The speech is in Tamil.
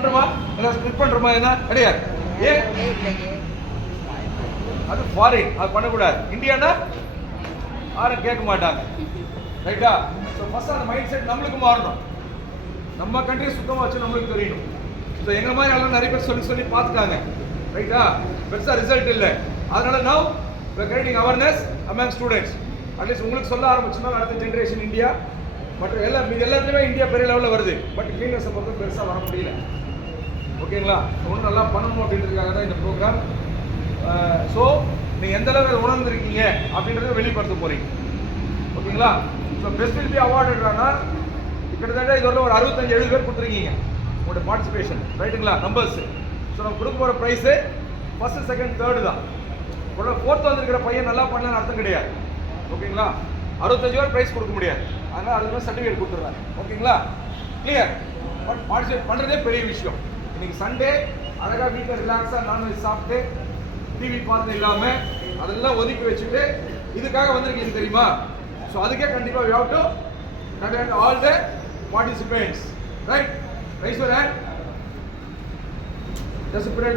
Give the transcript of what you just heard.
பண்றோமா எல்லாம் ஸ்கிரிப்ட் பண்றோமா என்ன கிடையாது. ஏன் அது ஃபாரின், அது பண்ணக்கூடாது. இந்தியானா யாரும் கேட்க மாட்டாங்க. ரைட்டா? ஸோ ஃபர்ஸ்ட் அந்த மைண்ட் செட் நம்மளுக்கு மாறணும். நம்ம கண்ட்ரியை சுத்தமாக வச்சு நம்மளுக்கு தெரியணும். ஸோ எங்களை மாதிரி எல்லாம் நிறைய பேர் சொல்லி பார்த்துட்டாங்க. ரைட்டா? பெருசாக ரிசல்ட் இல்லை. அதனால now creating awareness among students. At least உங்களுக்கு சொல்ல ஆரம்பிச்சுன்னா அடுத்த ஜென்ரேஷன் இந்தியா மற்ற எல்லாத்துலேயுமே இந்தியா பெரிய லெவலில் வருது. பட் கிளீனஸை பொறுத்த பெருசாக வர முடியல. ஓகேங்களா? ஒன்றும் நல்லா பண்ணணும் அப்படின்றதுக்காக தான் இந்த ப்ரோக்ராம். ஸோ நீங்கள் எந்த அளவுக்கு உணர்ந்துருக்கீங்க அப்படின்றத வெளிப்படுத்த போகிறீங்க. ஓகேங்களா? ஸோ பெஸ்ட் வில் பி அவார்டுறானா கிட்டத்தட்ட இது ஒரு 65-70 பேர் கொடுத்துருக்கீங்க உங்களோட பார்ட்டிசிபேஷன். ரைட்டுங்களா? நம்பர்ஸ். ஸோ நம்ம கொடுக்க போகிற ப்ரைஸு ஃபஸ்ட்டு செகண்ட் தேர்டு தான். ஃபோர்த்து வந்திருக்கிற பையன் நல்லா பண்ணலான்னு அர்த்தம் கிடையாது. ஓகேங்களா? 65 பேர் ப்ரைஸ் கொடுக்க முடியாது. அதனால் அதுக்கு சர்டிஃபிகேட் கொடுத்துருவேன். ஓகேங்களா? கிளியர்? பட் பார்ட்டிசிபேட் பண்ணுறதே பெரிய விஷயம். இன்னைக்கு சண்டே அழகாக வீட்டில் ரிலாக்ஸாக நான்வெஜ் சாப்பிட்டு டிவி பார்த்து இல்லாமல் அதெல்லாம் ஒதுக்கி வச்சுட்டு இதுக்காக வந்திருக்கீங்க தெரியுமா? ஸோ அதுக்கே கண்டிப்பாக we have to contact all the participants. Right? Raise your hand. Just put it,